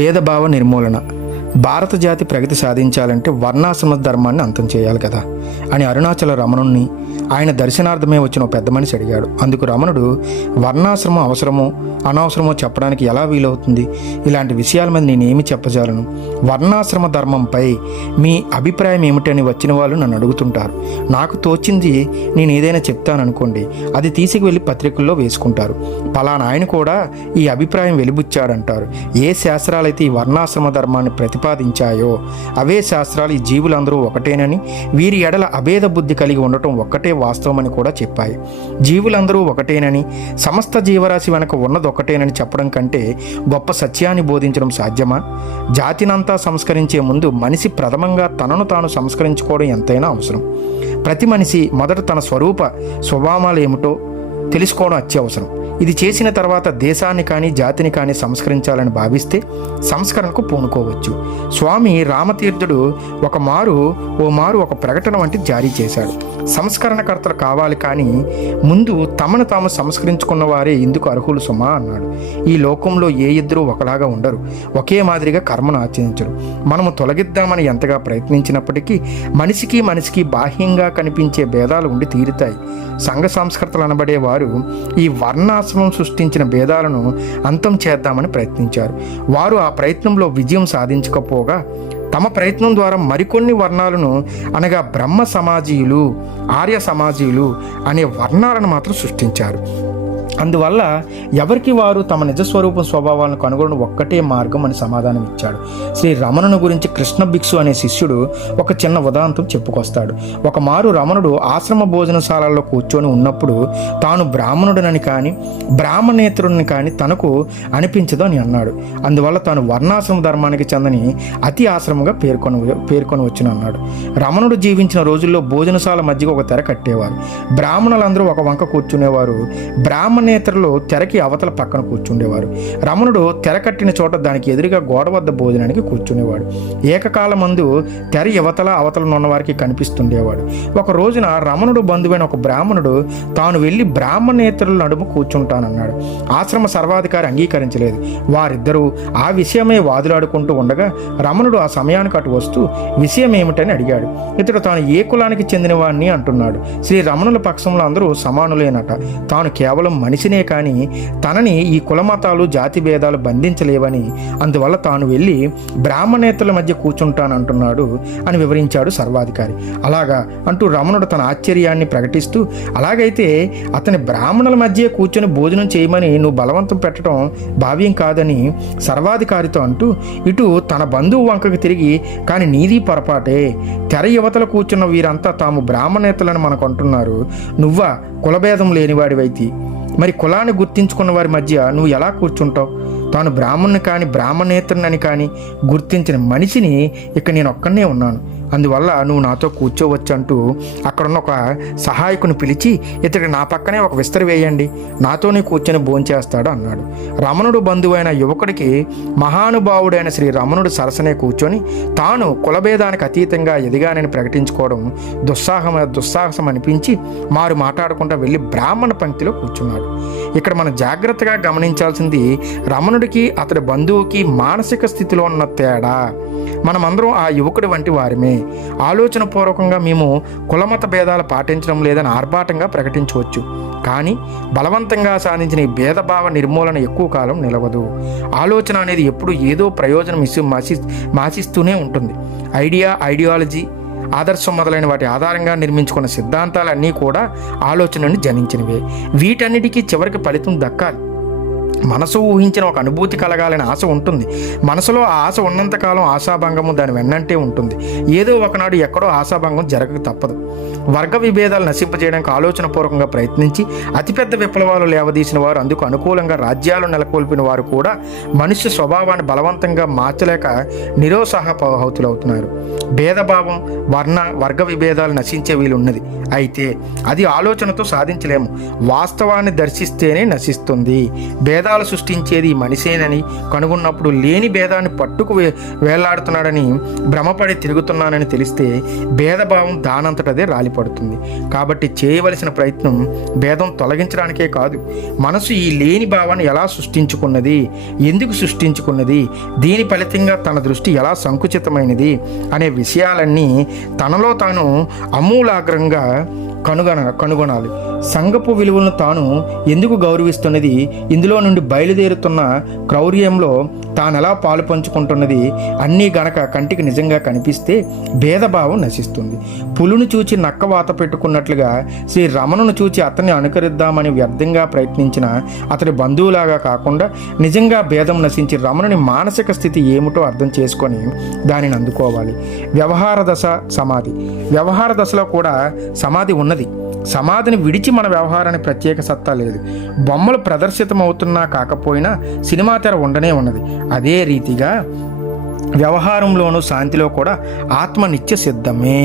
భేదభావ నిర్మూలన. భారత జాతి ప్రగతి సాధించాలంటే వర్ణాశ్రమ ధర్మాన్ని అంతం చేయాలి కదా అని అరుణాచల రమణుణ్ణి ఆయన దర్శనార్థమే వచ్చిన పెద్ద మనిషి అడిగాడు. అందుకు రమణుడు, వర్ణాశ్రమం అవసరమో అనవసరమో చెప్పడానికి ఎలా వీలవుతుంది? ఇలాంటి విషయాల మీద నేనేమి చెప్పజాలను? వర్ణాశ్రమ ధర్మంపై మీ అభిప్రాయం ఏమిటని వచ్చిన వాళ్ళు నన్ను అడుగుతుంటారు. నాకు తోచింది నేను ఏదైనా చెప్తాననుకోండి, అది తీసుకువెళ్ళి పత్రికల్లో వేసుకుంటారు. పలానా ఆయన కూడా ఈ అభిప్రాయం వెలిబుచ్చాడంటారు. ఏ శాస్త్రాలైతే ఈ వర్ణాశ్రమ ధర్మాన్ని ప్రతిపాదించాయో అవే శాస్త్రాలు ఈ జీవులందరూ ఒకటేనని, వీరి ఎడల అభేద బుద్ధి కలిగి ఉండటం ఒక్కటే వాస్తవమని కూడా చెప్పాయి. జీవులందరూ ఒకటేనని, సమస్త జీవరాశి వెనక ఉన్నది ఒకటేనని చెప్పడం కంటే గొప్ప సత్యాన్ని బోధించడం సాధ్యమా? జాతినంతా సంస్కరించే ముందు మనిషి ప్రథమంగా తనను తాను సంస్కరించుకోవడం ఎంతైనా అవసరం. ప్రతి మనిషి మొదట తన స్వభావాలు ఏమిటో తెలుసుకోవడం అత్యవసరం. ఇది చేసిన తర్వాత దేశాన్ని కానీ జాతిని కానీ సంస్కరించాలని భావిస్తే సంస్కరణకు పూనుకోవచ్చు. స్వామి రామతీర్థుడు ఓ మారు ఒక ప్రకటన వంటి జారీ చేశాడు. సంస్కరణకర్తలు కావాలి కానీ ముందు తమను తాము సంస్కరించుకున్న వారే ఇందుకు అర్హులు సుమా అన్నాడు. ఈ లోకంలో ఏ ఇద్దరూ ఒకలాగా ఉండరు, ఒకే మాదిరిగా కర్మను ఆచరించరు. మనము తొలగిద్దామని ఎంతగా ప్రయత్నించినప్పటికీ మనిషికి బాహ్యంగా కనిపించే భేదాలు ఉండి తీరుతాయి. సంఘ సంస్కృతులు అనబడే వారు ఈ వర్ణాశ్రమం సృష్టించిన భేదాలను అంతం చేద్దామని ప్రయత్నించారు. వారు ఆ ప్రయత్నంలో విజయం సాధించకపోగా తమ ప్రయత్నం ద్వారా మరికొన్ని వర్ణాలను అనగా బ్రహ్మ సమాజీయులు, ఆర్య సమాజీయులు అనే వర్ణాలను మాత్రం సృష్టించారు. అందువల్ల ఎవరికి వారు తమ నిజస్వరూప స్వభావాలను కనుగొనడం ఒక్కటే మార్గం అని సమాధానం ఇచ్చాడు. శ్రీ రమణుని గురించి కృష్ణ భిక్షు అనే శిష్యుడు ఒక చిన్న ఉదాంతం చెప్పుకొస్తాడు. ఒక మారు రమణుడు ఆశ్రమ భోజనశాలల్లో కూర్చొని ఉన్నప్పుడు తాను బ్రాహ్మణుడనని కానీ బ్రాహ్మణేతరుడిని కానీ తనకు అనిపించదు అని అన్నాడు. అందువల్ల తాను వర్ణాశ్రమ ధర్మానికి చెందని అతి ఆశ్రమంగా పేర్కొని వచ్చిన అన్నాడు. రమణుడు జీవించిన రోజుల్లో భోజనశాల మధ్యగా ఒక తెర కట్టేవారు. బ్రాహ్మణులందరూ ఒక వంక కూర్చునేవారు. బ్రాహ్మణేతరులు తెరకి అవతల పక్కన కూర్చుండేవారు. రమణుడు తెర కట్టిన చోట దానికి ఎదురుగా గోడ వద్ద భోజనానికి కూర్చునేవాడు. ఏకకాలమందు తెర అవతల ఉన్న వారికి కనిపిస్తుండేవాడు. ఒక రోజున రమణుడు బంధువైన ఒక బ్రాహ్మణుడు తాను వెళ్ళి బ్రాహ్మణేతరుల నడుము కూర్చుంటానన్నాడు. ఆశ్రమ సర్వాధికారి అంగీకరించలేదు. వారిద్దరూ ఆ విషయమే వాదులాడుకుంటూ ఉండగా రమణుడు ఆ సమయానికి అటు వస్తూ విషయం ఏమిటని అడిగాడు. ఇతడు తాను ఏ కులానికి చెందినవాడిని అంటున్నాడు. శ్రీ రమణుల పక్షంలో అందరూ సమానులేనట. తాను కేవలం మనిషినే కానీ తనని ఈ కులమతాలు జాతి భేదాలు బంధించలేవని, అందువల్ల తాను వెళ్ళి బ్రాహ్మణేతరుల మధ్య కూర్చుంటానంటున్నాడు అని వివరించాడు సర్వాధికారి. అలాగా అంటూ రమణుడు తన ఆశ్చర్యాన్ని ప్రకటిస్తూ, అలాగైతే అతని బ్రాహ్మణుల మధ్య కూర్చొని భోజనం చేయమని నువ్వు బలవంతం పెట్టడం భావ్యం కాదని సర్వాధికారితో అంటూ ఇటు తన బంధువు వంకకు తిరిగి, కానీ నీది పొరపాటే, తెర యువతల కూర్చున్న వీరంతా తాము బ్రాహ్మణేతలని మనకు అంటున్నారు. నువ్వా కులభేదం లేనివాడివైతే మరి కులాన్ని గుర్తించుకున్న వారి మధ్య నువ్వు ఎలా కూర్చుంటావు? తాను బ్రాహ్మణుని కానీ బ్రాహ్మణేతరుని కానీ గుర్తించిన మనిషిని ఇక్కడ నేను ఒక్కనే ఉన్నాను, అందువల్ల నువ్వు నాతో కూర్చోవచ్చు అంటూ అక్కడున్న ఒక సహాయకుని పిలిచి, ఇతడికి నా పక్కనే ఒక విస్తరి వేయండి, నాతోనే కూర్చొని భోంచేస్తాడు అన్నాడు. రమణుడు బంధువైన యువకుడికి మహానుభావుడైన శ్రీ రమణుడు సరసనే కూర్చొని తాను కులభేదానికి అతీతంగా ఎదిగానని ప్రకటించుకోవడం దుస్సాహసం అనిపించి మారు మాట్లాడకుండా వెళ్ళి బ్రాహ్మణ పంక్తిలో కూర్చున్నాడు. ఇక్కడ మనం జాగ్రత్తగా గమనించాల్సింది రమణుడికి అతడి బంధువుకి మానసిక స్థితిలో ఉన్న తేడా. మనమందరం ఆ యువకుడి వంటి వారమే. ఆలోచన పూర్వకంగా మేము కులమత భేదాలు పాటించడం లేదని ఆర్భాటంగా ప్రకటించవచ్చు, కానీ బలవంతంగా సాధించిన ఈ భేదభావ నిర్మూలన ఎక్కువ కాలం నిలవదు. ఆలోచన అనేది ఎప్పుడు ఏదో ప్రయోజనం మాసిస్తూనే ఉంటుంది. ఐడియాలజీ, ఆదర్శం మొదలైన వాటి ఆధారంగా నిర్మించుకున్న సిద్ధాంతాలన్నీ కూడా ఆలోచనని జనించినవే. వీటన్నిటికీ చివరికి ఫలితం దక్కాలి. మనసు ఊహించిన ఒక అనుభూతి కలగాలని ఆశ ఉంటుంది. మనసులో ఆ ఆశ ఉన్నంతకాలం ఆశాభంగము దాని వెన్నంటే ఉంటుంది. ఏదో ఒకనాడు ఎక్కడో ఆశాభంగం జరగక తప్పదు. వర్గ విభేదాలు నశింపజేయడానికి ఆలోచన పూర్వకంగా ప్రయత్నించి అతిపెద్ద విప్లవాలు లేవదీసిన వారు, అందుకు అనుకూలంగా రాజ్యాలు నెలకొల్పిన వారు కూడా మనుష్య స్వభావాన్ని బలవంతంగా మార్చలేక నిరోత్సాహపౌతులవుతున్నారు. భేదభావం, వర్గ విభేదాలు నశించే వీలున్నది. అయితే అది ఆలోచనతో సాధించలేము. వాస్తవాన్ని దర్శిస్తేనే నశిస్తుంది. భేద భేదాలు సృష్టించేది ఈ మనిషేనని కనుగొన్నప్పుడు లేని భేదాన్ని పట్టుకు వేలాడుతున్నాడని భ్రమపడి తిరుగుతున్నానని తెలిస్తే భేదభావం దానంతటదే రాలిపడుతుంది. కాబట్టి చేయవలసిన ప్రయత్నం భేదం తొలగించడానికే కాదు, మనసు ఈ లేని భావాన్ని ఎలా సృష్టించుకున్నది, ఎందుకు సృష్టించుకున్నది, దీని ఫలితంగా తన దృష్టి ఎలా సంకుచితమైనది అనే విషయాలన్నీ తనలో తాను అమూలాగ్రంగా కనుగొనాలి. సంఘపు విలువలను తాను ఎందుకు గౌరవిస్తున్నది, ఇందులో నుండి బయలుదేరుతున్న క్రౌర్యంలో తానెలా పాలు పంచుకుంటున్నది అన్నీ గనక కంటికి నిజంగా కనిపిస్తే భేదభావం నశిస్తుంది. పులును చూచి నక్క వాత పెట్టుకున్నట్లుగా శ్రీ రమణను చూచి అతన్ని అనుకరిద్దామని వ్యర్థంగా ప్రయత్నించిన అతడి బంధువులాగా కాకుండా నిజంగా భేదం నశించి రమణుని మానసిక స్థితి ఏమిటో అర్థం చేసుకొని దానిని అందుకోవాలి. వ్యవహార దశ, సమాధి. వ్యవహార దశలో కూడా సమాధి ఉన్నది. సమాధిని విడిచి మన వ్యవహారానికి ప్రత్యేక సత్తా లేదు. బొమ్మలు ప్రదర్శితమవుతున్నా కాకపోయినా సినిమా తెర ఉండనే ఉన్నది. అదే రీతిగా వ్యవహారంలోనూ శాంతిలో కూడా ఆత్మ నిత్య సిద్ధమే.